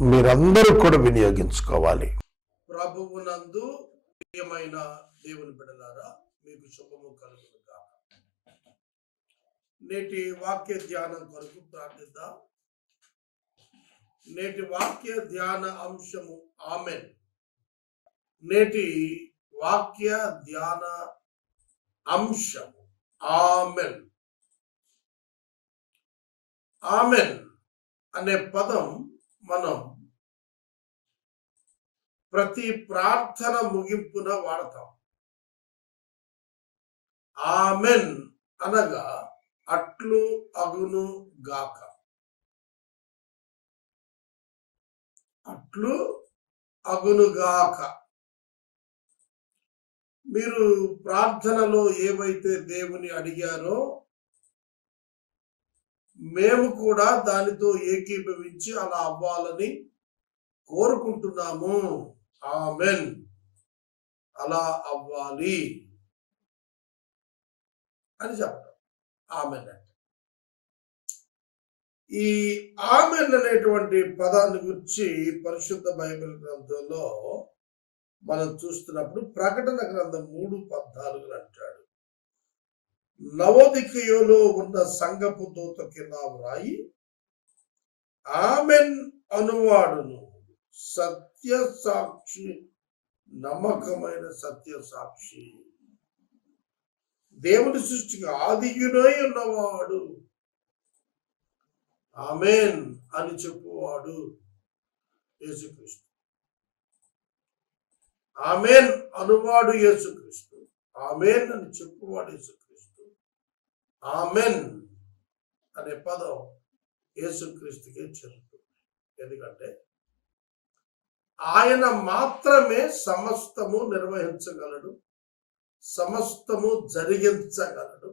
మీరందరూ కూడా వినియోగించుకోవాలి. ప్రభువునందు ప్రియమైన దేవుని బిడలారా మీకు శుభము కలుగును నేటి వాక్య ధ్యానం కొరకు ప్రార్థిద్దాం. నేటి వాక్య ధ్యాన అంశము ఆమెన్. నేటి వాక్య ధ్యాన అంశము ఆమెన్. ఆమెన్ అనే పదం మనం ప్రతి ప్రార్థన ముగింపున వాడతాం. ఆమెన్ అనగా అట్లు అగును గాక. అట్లు అగునుగాక మీరు ప్రార్థనలో ఏవైతే దేవుని అడిగారో మేము కూడా దానితో ఏకీభవించి అలా అవ్వాలని కోరుకుంటున్నాము. ఆమెన్. అలా అవ్వాలి అని చెప్తాం ఆమెన్ అంటే. ఈ ఆమెన్ అనేటువంటి పదాన్ని గురించి పరిశుద్ధ బైబిల్ గ్రంథంలో మనం చూస్తున్నప్పుడు ప్రకటన గ్రంథం మూడు పద్నాలుగు అంటాడు నవోదికయోలో ఉన్న సంగపు దూతకి కింద వ్రాయి ఆమెన్ అనువాడును. సత్య సాక్షి నమ్మకమైన సత్య సాక్షి. దేవుని సృష్టికి ఆదియునై ఉన్నవాడు. ఆమెన్ అని చెప్పువాడు యేసుక్రీస్తు. ఆమెన్ అనువాడు యేసుక్రీస్తు. ఆమెన్ అని చెప్పువాడు యేసుక్రీస్తు. ఆమెన్ అనే పదం యేసుక్రీస్తుకే చెందుతుంది ఎందుకంటే ఆయన మాత్రమే సమస్తము నిర్వహించగలడు సమస్తము జరిగించగలడు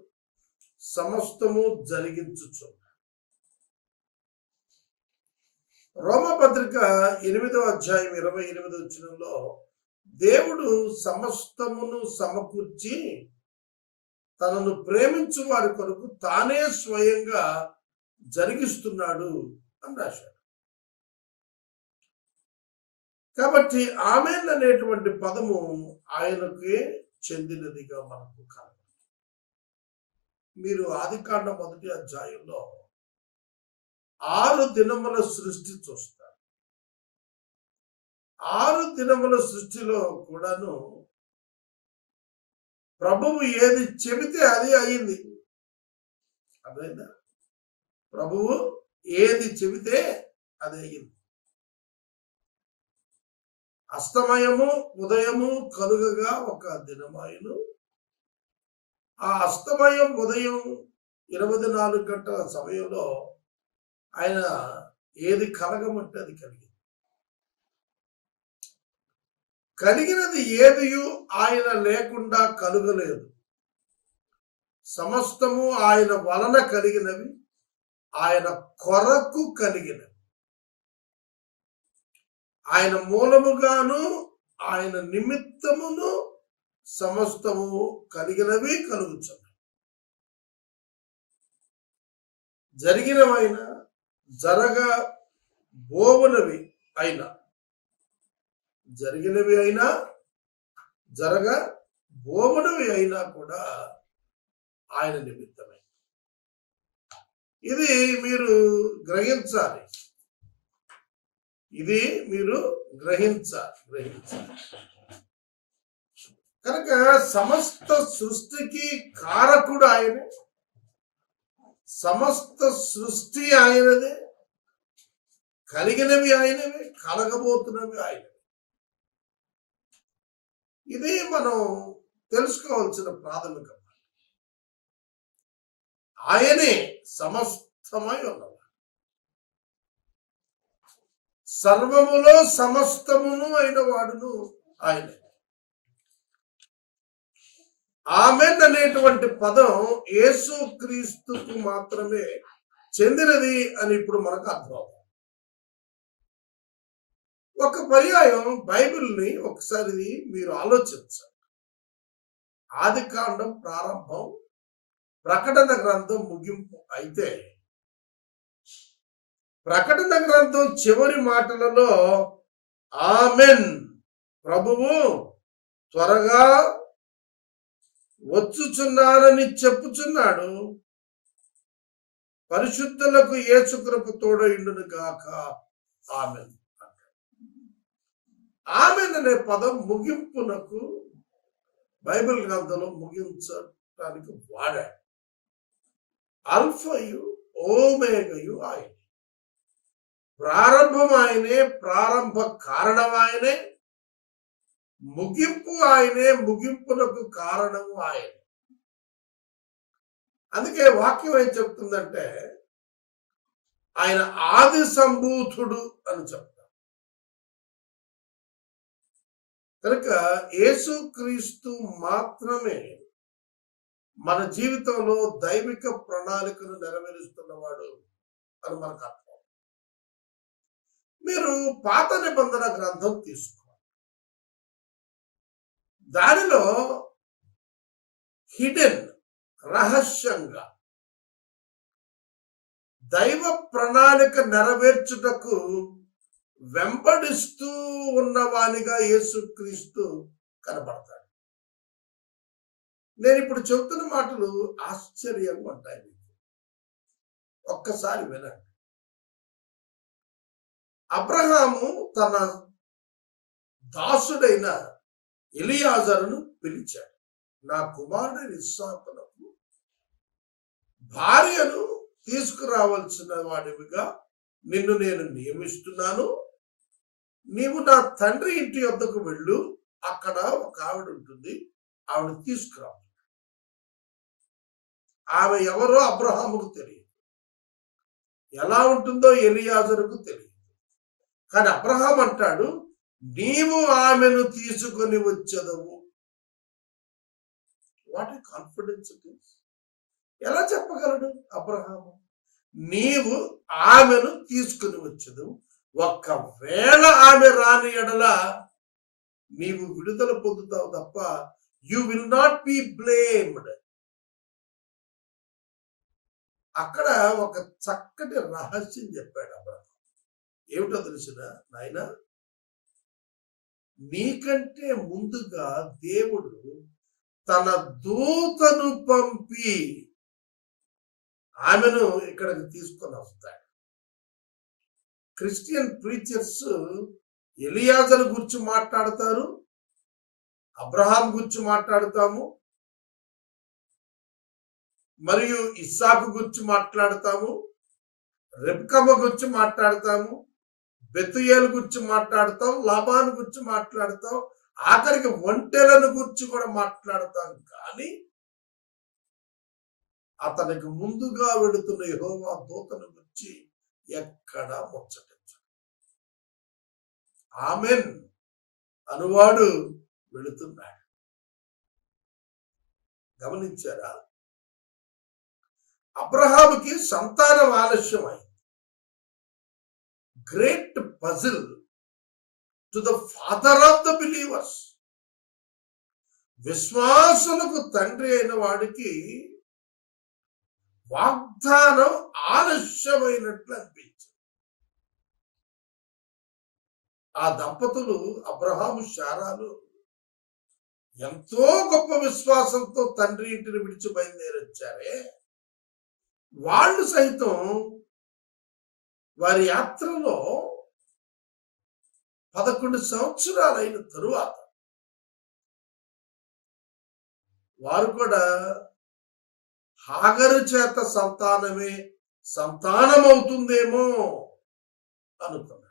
సమస్తము జరిగించుచున్నాడు. రోమపత్రిక ఎనిమిదవ అధ్యాయం ఇరవై ఎనిమిది వచ్చినంలో దేవుడు సమస్తమును సమకూర్చి తనను ప్రేమించు వారి కొరకు తానే స్వయంగా జరిగిస్తున్నాడు అని రాశాడు. కాబట్టి ఆమెన్ అనేటువంటి పదము ఆయనకే చెందినదిగా మనకు కనబడుతుంది. మీరు ఆదికాండ మొదటి అధ్యాయంలో ఆరు దినముల సృష్టి చూస్తారు. ఆరు దినముల సృష్టిలో కూడాను ప్రభువు ఏది చెబితే అది అయింది. అర్థమైందా? ప్రభువు ఏది చెబితే అది అయింది. అస్తమయము ఉదయము కలుగగా ఒక దినమాయను ఆ అస్తమయం ఉదయం ఇరవై నాలుగు గంటల సమయంలో ఆయన ఏది కలగమంటే అది కలిగింది. కలిగినది ఏదియు ఆయన లేకుండా కలుగలేదు. సమస్తము ఆయన వలన కలిగినవి ఆయన కొరకు కలిగినవి. ఆయన మూలముగాను ఆయన నిమిత్తమును సమస్తము కలిగినవి కలుగుచున్నాయి జరిగినవైనా జరగబోవునవి అయినా జరిగినవి అయినా జరగ బోమనవి అయినా కూడా ఆయన నిమిత్తమే. ఇది మీరు గ్రహించాలి. ఇది మీరు గ్రహించాలి గ్రహించాలి. కనుక సమస్త సృష్టికి కారకుడు ఆయనే. సమస్త సృష్టి ఆయనదే. కలిగినవి ఆయనవి కలగబోతున్నవి ఆయనవి ఇది మనం తెలుసుకోవాల్సిన ప్రాథమిక. ఆయనే సమస్తమై ఉన్నవాడు. సర్వములో సమస్తమును అయిన వాడును ఆయనే. ఆమెన్ అనేటువంటి పదం యేసు క్రీస్తుకు మాత్రమే చెందినది అని ఇప్పుడు మనకు అర్థం ఒక పర్యాయం బైబిల్ని ఒకసారి మీరు ఆలోచించండి. ఆది కాండం ప్రారంభం ప్రకటన గ్రంథం ముగింపు అయితే ప్రకటన గ్రంథం చివరి మాటలలో ఆమెన్. ప్రభువు త్వరగా వచ్చుచున్నానని చెప్పుచున్నాడు. పరిశుద్ధులకు ఏసుకృప తోడైండును గాక. ఆమెన్. ఆమెన్ అనే పదం ముగింపునకు బైబిల్ గ్రంథంలో ముగించడానికి వాడాడు. అల్ఫయు ఓమేగయు ఆయన. ప్రారంభం ఆయనే ప్రారంభ కారణం ఆయనే ముగింపు ఆయనే ముగింపునకు కారణము ఆయనే. అందుకే వాక్యం ఏం చెప్తుందంటే ఆయన ఆది సంభూతుడు అని చెప్తారు. కనుక యేసుక్రీస్తు మాత్రమే మన జీవితంలో దైవిక ప్రణాళికను నెరవేరుస్తున్నవాడు అని మనకు అర్థం. మీరు పాత నిబంధన గ్రంథం తీసుకోండి దానిలో హిడెన్ రహస్యంగా దైవ ప్రణాళిక నెరవేర్చుటకు వెంబడిస్తూ ఉన్నవానిగా యేసుక్రీస్తు కనబడతాడు. నేను ఇప్పుడు చెబుతున్న మాటలు ఆశ్చర్యంగా ఉంటాయి మీకు. ఒక్కసారి వినండి. అబ్రహాము తన దాసుడైన ఎలియాజరును పిలిచాడు. నా కుమారుడు ఇస్సాకులకు భార్యను తీసుకురావాల్సిన వాడివిగా నిన్ను నేను నియమిస్తున్నాను. నీవు నా తండ్రి ఇంటి వద్దకు వెళ్ళు. అక్కడ ఒక ఆవిడ ఉంటుంది. ఆవిడ తీసుకురా ఆమె ఎవరో అబ్రహాముకు తెలియదు. ఎలా ఉంటుందో ఎలియాజరుకు తెలియదు. కానీ అబ్రహాం అంటాడు నీవు ఆమెను తీసుకొని వచ్చేదవు. వాట్ కాన్ఫిడెన్స్ ఎలా చెప్పగలడు అబ్రహాము? నీవు ఆమెను తీసుకుని వచ్చదు ఒక్కవేళ ఆమె రాని ఎడల నీవు విడుదల పొందుతావు తప్ప you will not be blamed అక్కడ ఒక చక్కటి రహస్యం చెప్పాడు అబ్రహం ఏమిటో తెలిసిన నాయన? నీకంటే ముందుగా దేవుడు తన దూతను పంపి ఆమెను ఇక్కడికి తీసుకొని వస్తాడు. క్రిస్టియన్ ప్రీచర్స్ ఎలియాజర్ గురించి మాట్లాడతారు అబ్రహాం గురించి మాట్లాడతాము మరియు ఇస్సాకు గురించి మాట్లాడతాము రెబ్కమ్మ గురించి మాట్లాడతాము బెతుయేలు గురించి మాట్లాడతాం లాభాను గురించి మాట్లాడతాం ఆఖరికి ఒంటెలను గురించి కూడా మాట్లాడతాం. కానీ అతనికి ముందుగా వెళుతున్న యహోవా దూతను గురించి ఎక్కడా ముచ్చట ఆమెన్ అనువాడు వెళుతున్నాడు. గమనించారా? అబ్రహాముకి సంతానం ఆలస్యమైంది. Great puzzle to the father of the believers. విశ్వాసులకు తండ్రి అయిన వాడికి వాగ్దానం ఆలస్యమైనట్లు అనిపించింది. ఆ దంపతులు అబ్రహాము శారాలు ఎంతో గొప్ప విశ్వాసంతో తండ్రి ఇంటిని విడిచి బయలుదేరొచ్చారే. వాళ్ళు సైతం వారి యాత్రలో పదకొండు సంవత్సరాలైన తరువాత వారు కూడా హాగరు చేత సంతానమే సంతానమవుతుందేమో అనుకున్నారు.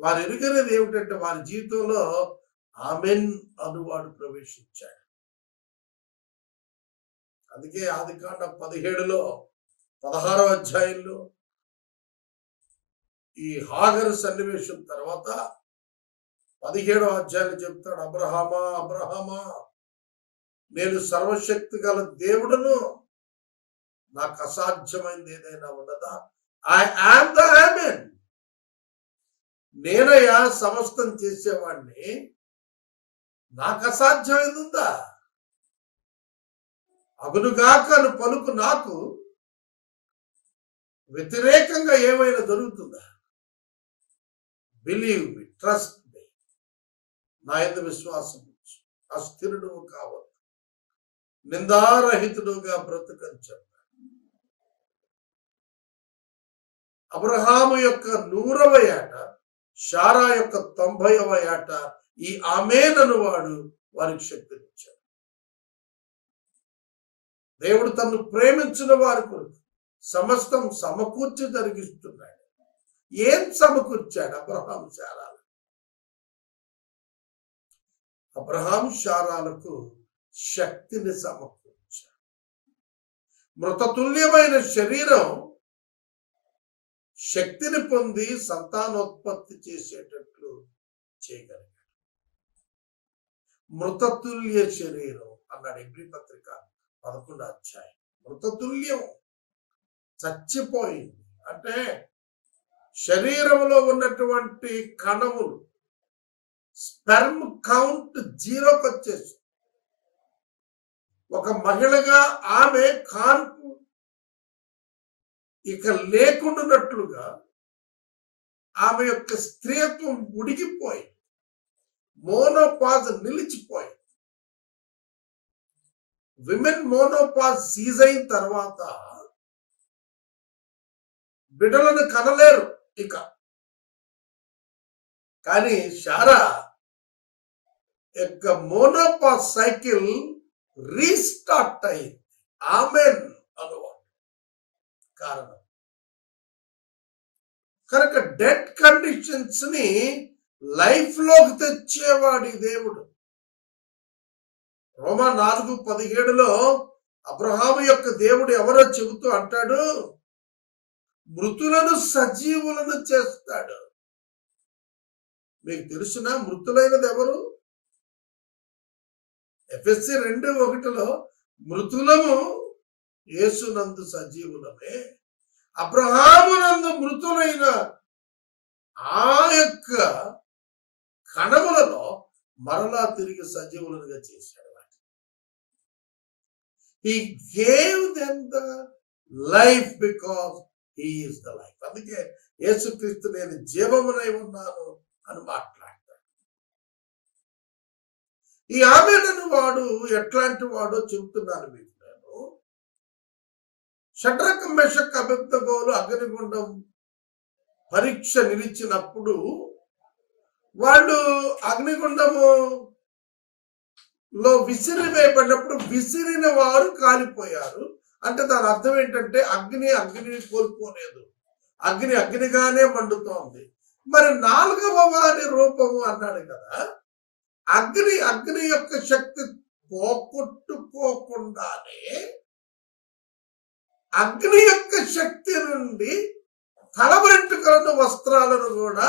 వారు ఎరుగనేది ఏమిటంటే వారి జీవితంలో ఆమెన్ అనువాడు ప్రవేశించాడు. అందుకే ఆది కాండ పదిహేడులో పదహారో అధ్యాయంలో ఈ హాగర్ సన్నివేశం తర్వాత పదిహేడో అధ్యాయులు చెప్తాడు అబ్రహమా అబ్రహమా నేను సర్వశక్తి గల దేవుడును నాకు అసాధ్యమైంది ఏదైనా ఉన్నదా? ఐ ఆమ్ ద ఆమెన్ నేనయ్యా సమస్తం చేసేవాడిని నాకు అసాధ్యమైందా ఉందా అగునుగాకను పలుకు నాకు వ్యతిరేకంగా ఏమైనా జరుగుతుందా? బిలీవ్ మీ ట్రస్ట్ మీ నా ఎందు విశ్వాసం అస్థిరుడు కావద్దు. నిందారహితుడుగా బ్రతుకని చెప్పాడు అబ్రహాము యొక్క నూరవ ఏట షారా యొక్క తొంభైవ ఏట ఈ ఆమెనను వాడు వారికి శక్తినిచ్చాడు. దేవుడు తను ప్రేమించిన వారి కొరకు సమస్తం సమకూర్చి జరిగిస్తున్నాడు. ఏం సమకూర్చాడు? అబ్రహాం శారాలు. అబ్రహాం శారాలకు శక్తిని సమకూర్చాడు. మృతతుల్యమైన శరీరం శక్తిని పొంది సంతానోత్పత్తి చేసేటట్లు చేయగలిగాడు. మృతతుల్య శరీరం అన్నాడు ఎబ్రి పత్రిక పదకొండు అధ్యాయం. మృతతుల్యం చచ్చిపోయింది. అంటే శరీరంలో ఉన్నటువంటి కణములు స్పెర్మ్ కౌంట్ జీరోకి వచ్చేసి ఒక మహిళగా ఆమె కాన్ ఇక లేకుండానట్లుగా ఆమె యొక్క స్త్రీత్వం ఉడిగిపోయి మోనోపాజ్ నిలిచిపోయి. విమెన్ మోనోపాజ్ సీజ్ అయిన తర్వాత బిడ్డలను కనలేరు ఇక. కానీ శారా యొక్క మోనోపాజ్ సైకిల్ రీస్టార్ట్ అయింది. ఆమెన్ అనువాడు కారణం? కనుక డెడ్ కండిషన్స్ని లైఫ్లోకి తెచ్చేవాడి దేవుడు. రోమా నాలుగు పదిహేడులో అబ్రహాము యొక్క దేవుడు ఎవరో చెబుతూ అంటాడు మృతులను సజీవులను చేస్తాడు. మీకు తెలుసునా మృతులైనది ఎవరు? ఎఫ్ఎస్సి రెండు ఒకటిలో మృతులము యేసునందు సజీవులమే. అబ్రహామునందు మృతులైన ఆ యొక్క కణములలో మరలా తిరిగి సజీవులుగా చేశాడు he gave them the life because he is the life అందుకే యేసుక్రీస్తు నేను జీవమునై ఉన్నాను అని మాట్లాడతాడు. ఈ ఆమెను వాడు ఎట్లాంటి వాడో చెబుతున్నాను మీకు. నేను షడ్రక అభిప్తగోలు అగ్నిగుండం పరీక్ష నిలిచినప్పుడు వాళ్ళు అగ్నిగుండము లో విసిరి వేయబడినప్పుడు విసిరిన వారు కాలిపోయారు. అంటే దాని అర్థం ఏంటంటే అగ్ని అగ్నిని కోల్పోలేదు. అగ్ని అగ్నిగానే మండుతోంది. మరి నాలుగవ వారి రూపము అన్నాడు కదా అగ్ని అగ్ని యొక్క శక్తి పోగొట్టుకోకుండానే అగ్ని యొక్క శక్తి నుండి తలవెంట్రుకలను వస్త్రాలను కూడా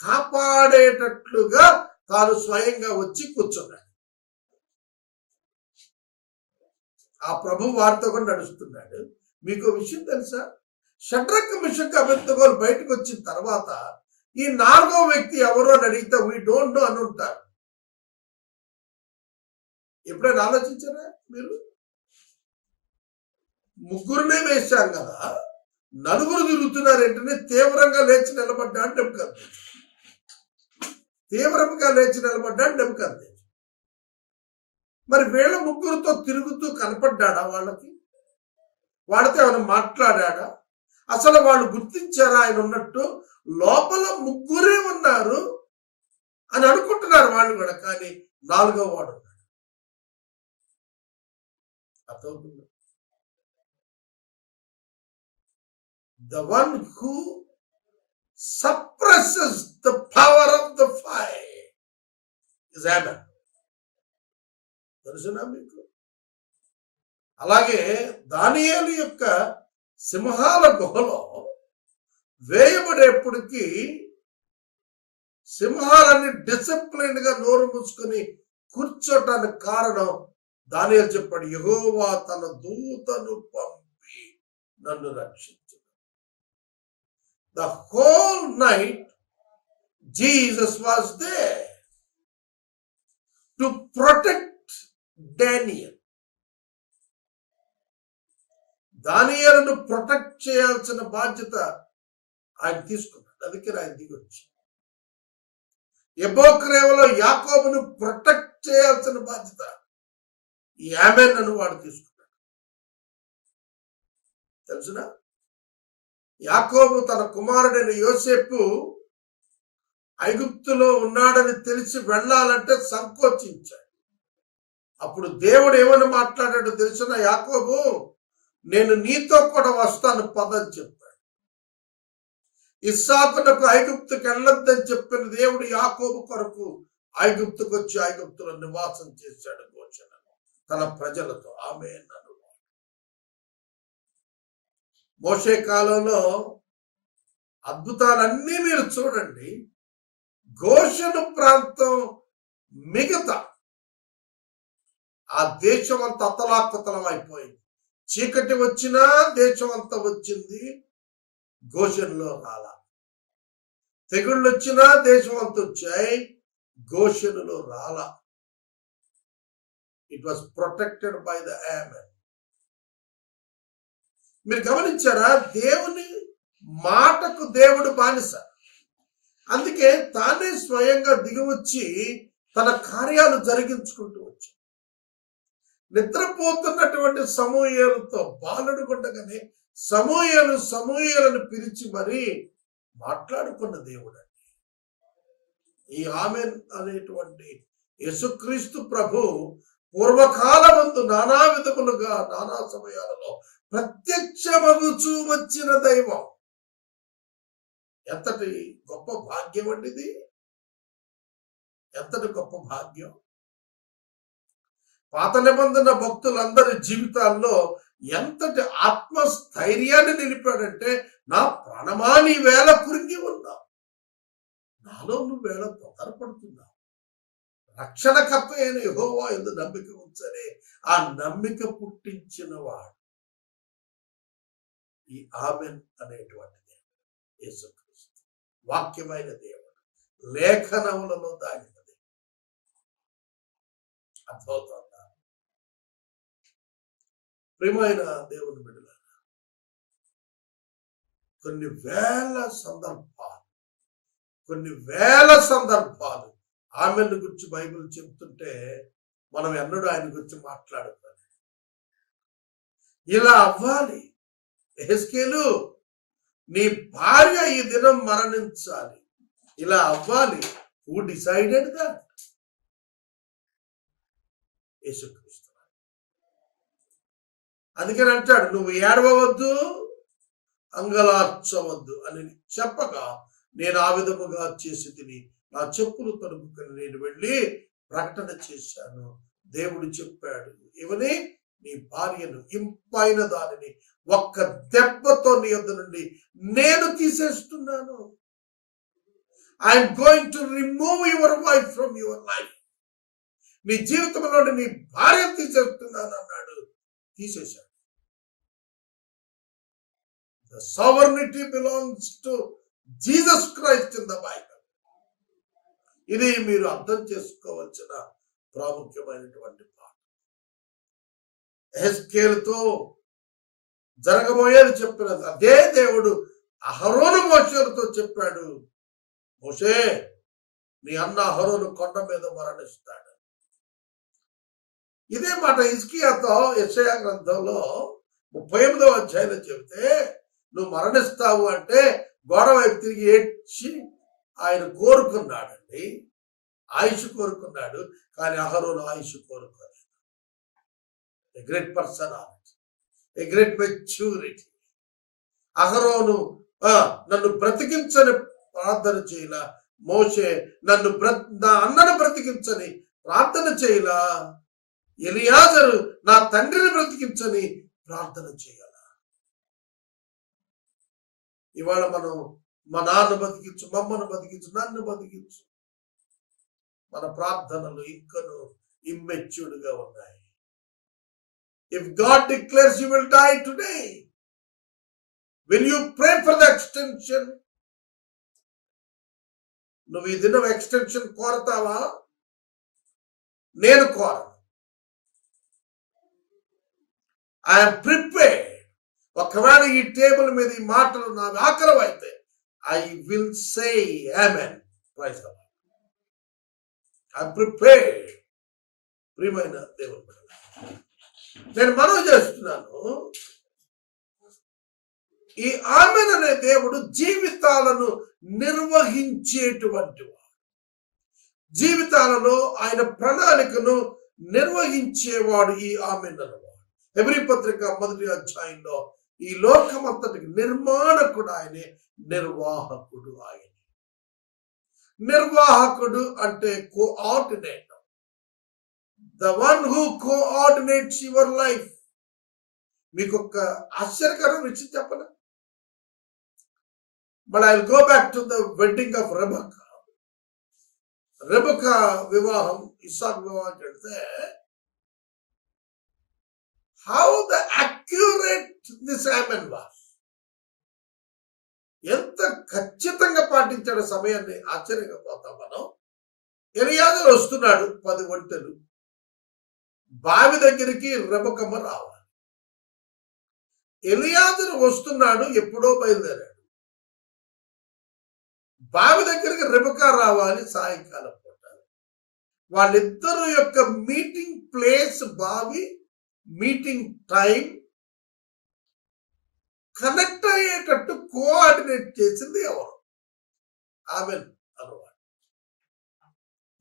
కాపాడేటట్లుగా తాను స్వయంగా వచ్చి కూర్చున్నాడు. ఆ ప్రభు వారితో కూడా నడుస్తున్నాడు. మీకు విషయం తెలుసా? షట్రక్ మిషక్ అభ్యర్థగోలు బయటకు వచ్చిన తర్వాత ఈ నాలుగో వ్యక్తి ఎవరో అని అడిగితే వీ డోంట్ నో అని ఉంటారు. ఎప్పుడైనా ఆలోచించారా మీరు? ముగ్గురునే వేశాం కదా. నలుగురు తిరుగుతున్నారు ఏంటనే తీవ్రంగా లేచి నిలబడ్డాడు నెమ్మకద్దు తీవ్రంగా లేచి అని నెమ్మకద్దు మరి వీళ్ళ ముగ్గురుతో తిరుగుతూ కనపడ్డాడా వాళ్ళకి? వాళ్ళతో ఏమైనా మాట్లాడా అసలు వాళ్ళు గుర్తించారా? ఆయన ఉన్నట్టు లోపల ముగ్గురే ఉన్నారు అని అనుకుంటున్నారు వాళ్ళు కూడా కానీ నాలుగో వాడు అర్థమవుతుంది? The one who suppresses the power of the fire is Ammon. తెలుసునా మీకు అలాగే దానియాలు యొక్క సింహాల గుహలో వేయబడేప్పటికీ సింహాలన్నీ డిసిప్లిన్గా నోరు మూసుకొని కూర్చోటానికి కారణం దానియాలు చెప్పాడు యహోవా తన దూతను పంపి నన్ను రక్షించు the whole night Jesus was there to protect Daniel. దానియాలను ప్రొటెక్ట్ చేయాల్సిన బాధ్యత ఆయన తీసుకున్నాడు. అందుకే ఆయన దిగి వచ్చి ఎబోక్రేవలో యాకోబును ప్రొటెక్ట్ చేయాల్సిన బాధ్యత యామెన్ అని వాడు తీసుకున్నాడు. తెలుసునా? యాకోబు తన కుమారుడైన యోసేపు ఐగుప్తులో ఉన్నాడని తెలిసి వెళ్ళాలంటే సంకోచించాడు. అప్పుడు దేవుడు ఏమని మాట్లాడాడు తెలిసిన? యాకోబు నేను నీతో కూడా వస్తాను పదని చెప్పాడు. ఇస్సాకునకు ఐగుప్తుకు వెళ్ళొద్దని చెప్పిన దేవుడు యాకోబు కొరకు ఐగుప్తుకు వచ్చి ఐగుప్తులో నివాసం చేశాడు గోచన తన ప్రజలతో ఆమె అన్నాడు మోషే కాలంలో అద్భుతాలన్నీ మీరు చూడండి. గోషను ప్రాంతం మిగతా ఆ దేశం అంతా అతలాకుతలం అయిపోయింది. చీకటి వచ్చినా దేశం అంతా వచ్చింది. గోషన్లో రాల. తెగుళ్ళు వచ్చినా దేశం అంత వచ్చాయి. గోషన్లో రాల. It was protected by the amen మీరు గమనించారా? దేవుని మాటకు దేవుడు బానిస. అందుకే తానే స్వయంగా దిగివచ్చి తన కార్యాలు జరిగించుకుంటూ వచ్చాడు. నిద్రపోతున్నటువంటి సమూహలతో బాలుడు ఉండగానే సమూహలు సమూహలను పిలిచి మరి మాట్లాడుకున్న దేవుడు ఈ ఆమె అనేటువంటి యేసుక్రీస్తు ప్రభు పూర్వకాలమందు నానా విధములుగా నానా సమయాలలో ప్రత్యక్షమగుచూ వచ్చిన దైవం. ఎంతటి గొప్ప భాగ్యం అండిది ఎంతటి గొప్ప భాగ్యం? పాత నిబంధన భక్తులందరి జీవితాల్లో ఎంతటి ఆత్మస్థైర్యాన్ని నిలిపాడంటే నా ప్రాణమాని వేళ కురిగి ఉన్నా నాలో నువ్వేళ వేళ తొందరపడుతున్నా రక్షణకర్త అయిన యహోవా ఎందు నమ్మిక ఉంచనే ఆ నమ్మిక పుట్టించిన వాడు ఈ ఆమెన్ అనేటువంటిది యేసుక్రీస్తు. వాక్యమైన దేవుడు. లేఖనములలో దాగినది అద్భుతంగా ప్రియమైన దేవుని బిడ్డల కొన్ని వేల సందర్భాలు కొన్ని వేల సందర్భాలు ఆమెను గురించి బైబిల్ చెప్తుంటే మనం ఎన్నడూ ఆయన గురించి మాట్లాడుతాం ఇలా అవ్వాలి. హెస్కేలు నీ భార్య ఈ దినం మరణించాలి. ఇలా అవ్వాలి. హూ డిసైడెడ్ దట్ యేసుక్రీస్తు. అందుకని అంటాడు నువ్వు ఏడవవద్దు అంగలార్చవద్దు అని చెప్పగా నేను ఆ విధముగా చేసి తిని నా చెప్పులు తడుపుకొని నేను వెళ్ళి ప్రకటన చేశాను. దేవుడు చెప్పాడు ఇవని నీ భార్యను ఇంపైన దానిని ఒక్క దెబ్బతో నీ యొద్ద నుండి నేను తీసేస్తున్నాను. I'm going to remove your wife from your life నీ జీవితంలో నీ భార్య తీసేస్తున్నాను అన్నాడు. తీసేశాడు. The sovereignty belongs to Jesus Christ in the Bible ఇది మీరు అర్థం చేసుకోవాల్సిన ప్రాముఖ్యమైనటువంటి పాట హెస్కేల్తో జరగబోయేది చెప్పినది. అదే దేవుడు అహరోను మోషలతో చెప్పాడు. మోషే నీ అన్న అహరోను కొండ మీద మరణిస్తాడు. ఇదే మాట ఇస్కియాతో యెషయా గ్రంథంలో ముప్పై ఎనిమిదవ అధ్యాయంలో చెబితే నువ్వు మరణిస్తావు అంటే గోడ వైపు తిరిగి ఏడ్చి ఆయన కోరుకున్నాడండి. ఆయుష్ కోరుకున్నాడు కానీ అహరోను ఆయుష్ కోరుకోలేదు. Great person a great maturity అహరోను ఆ, నన్ను బ్రతికించని ప్రార్థన చేయలా. మోషే నన్ను నా అన్నను బ్రతికించని ప్రార్థన చేయలా. ఎలియాజరు నా తండ్రిని బ్రతికించని ప్రార్థన చేయాల. ఇవాళ మనం మా నాన్న బతికించు మమ్మను బతికించు నన్ను బతికించు. మన ప్రార్థనలు ఇంకను immature ఉన్నాయి. If God declares you will die today, will you pray for the extension, నువ్వు ఈ దినం ఎక్స్టెన్షన్ కోరతావా? నేను కోరను. ఐఎమ్ ప్రిపేర్డ్ ఒకవేళ ఈ టేబుల్ మీద ఈ మాటలు నా ఆకరం అయితే I will say amen praise I prepared ప్రియమైన దేవుడు నేను మనవి చేస్తున్నాను. ఈ ఆమెన్ అనే దేవుడు జీవితాలను నిర్వహించేటువంటి వాడు. జీవితాలలో ఆయన ప్రణాళికను నిర్వహించేవాడు ఈ ఆమెన్ అనేవాడు ఎవరి పత్రిక మొదటి అధ్యాయంలో ఈ లోకమంతటికి నిర్మాణకుడు ఆయనే నిర్వాహకుడు ఆయన. నిర్వాహకుడు అంటే coordinator the one who coordinates your life మీకు ఒక ఆశ్చర్యకరం విషయం చెప్పనా? But I go back to the wedding of Rebecca రెబక వివాహం ఇసాక్ వివాహం చెడితే how the accurate this happen was ఎంత ఖచ్చితంగా పాటించాడు సమయాన్ని ఆశ్చర్యంగా పోతాం మనం. ఎలియాజరు వస్తున్నాడు పది ఒంటెలు. బావి దగ్గరికి రెబకమ్మ రావాలి. ఎలియాజరు వస్తున్నాడు ఎప్పుడో బయలుదేరాడు. బావి దగ్గరికి రెబక రావాలి సాయంకాలం పూట. వాళ్ళిద్దరు యొక్క మీటింగ్ ప్లేస్ బావి మీటింగ్ టైం కనెక్ట్ అయ్యేటట్టు కోఆర్డినేట్ చేసింది ఎవరు? ఆమె అన్నవాడు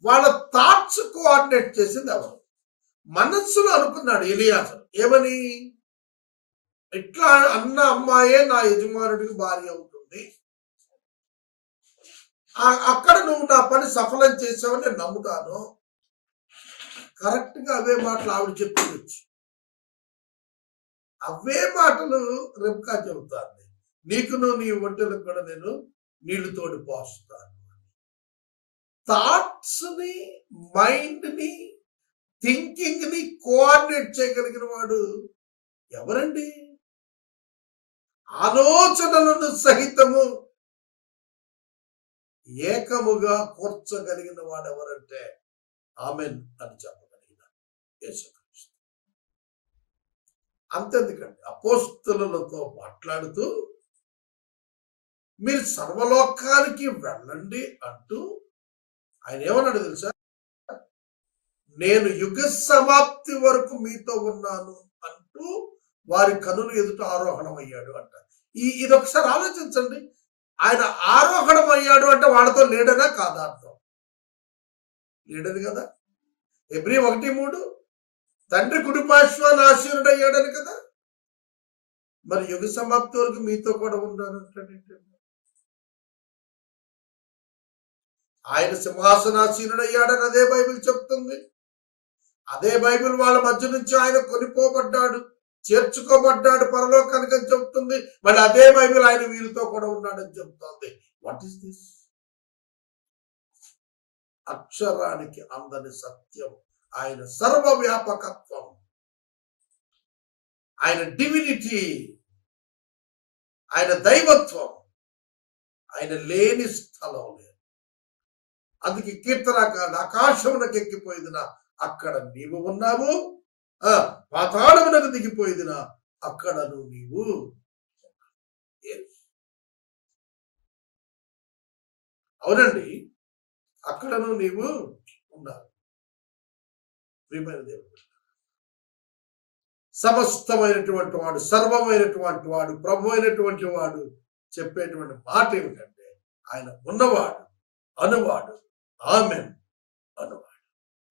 వాళ్ళ థాట్స్ కోఆర్డినేట్ చేసింది ఎవరు? మనస్సులో అనుకున్నాడు ఎలియాజరు. ఏమని? ఇట్లా అన్న అమ్మాయే నా యజమానుడికి భార్య అవుతుంది అక్కడ నువ్వు నా పని సఫలం చేసావని నేను నమ్ముతాను. కరెక్ట్గా అవే మాటలు ఆవిడ చెప్పింది అవే మాటలు రెబ్కా చెబుతాను నీకును నీ ఒంటలకు కూడా నేను నీళ్ళుతోటి పోస్తాను. థాట్స్ని థింకింగ్ని కోఆర్డినేట్ చేయగలిగిన వాడు ఎవరండి? ఆలోచనలను సహితము ఏకముగా కూర్చగలిగిన వాడు ఎవరంటే ఆమెన్ అని చెప్పగలిగిన యేసుక్రీస్తు. అంతెందుకండి అపోస్తులతో మాట్లాడుతూ మీరు సర్వలోకానికి వెళ్ళండి అంటూ ఆయన ఏమన్నాడు తెలుసా? నేను యుగ సమాప్తి వరకు మీతో ఉన్నాను అంటూ వారి కనులు ఎదుట ఆరోహణం అయ్యాడు అంట. ఈ ఇది ఒకసారి ఆలోచించండి. ఆయన ఆరోహణం అయ్యాడు అంటే వాళ్ళతో లేడనా కాదా అర్థం? లేడని కదా. ఎబ్రి ఒకటి మూడు తండ్రి కుడిపాశ్వాన్ని ఆశీనుడు అయ్యాడని కదా. మరి యుగ సమాప్తి వరకు మీతో కూడా ఉన్నాను అంటాడు ఆయన సింహాసనాసీనుడు అయ్యాడని అదే బైబిల్ చెప్తుంది. అదే బైబిల్ వాళ్ళ మధ్య నుంచి ఆయన కొనిపోబడ్డాడు చేర్చుకోబడ్డాడు పరలోకానికి అని చెప్తుంది మళ్ళీ అదే బైబిల్ ఆయన వీరితో కూడా ఉన్నాడని చెప్తోంది వాట్ ఈస్ దిస్ అక్షరానికి అందని సత్యం. ఆయన సర్వవ్యాపకత్వం. ఆయన డివినిటీ. ఆయన దైవత్వం. ఆయన లేని స్థలం లేదు. అందుకే కీర్తనకారుడు ఆకాశమునకు నా అక్కడ నీవు ఉన్నావు. ఆ పాతాళమునకు దిగిపోయిందిన అక్కడను నీవు అవునండి. అక్కడను నీవు ఉన్నావు. ప్రియమైన దేవుడు. సమస్తమైనటువంటి వాడు సర్వమైనటువంటి వాడు ప్రభు అయినటువంటి వాడు చెప్పేటువంటి మాట ఏమిటంటే ఆయన ఉన్నవాడు అనువాడు ఆమెన్ అనువాడు.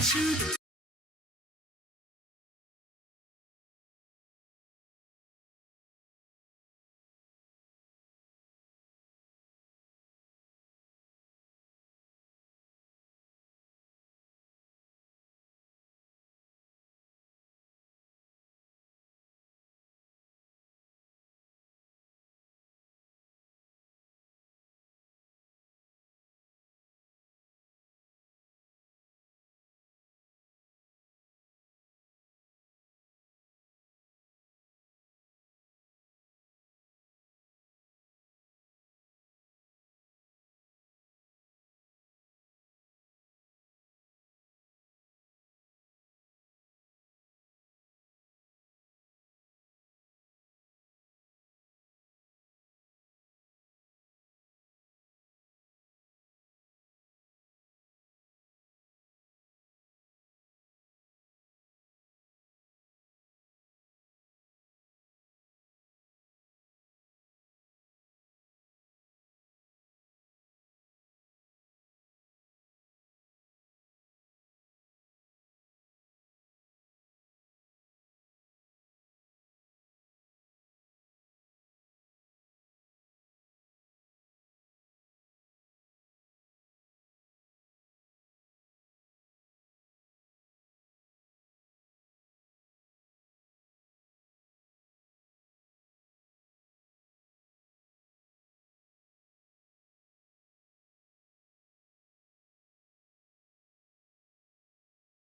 నామము తండ్రి కుమార పరిశుద్ధ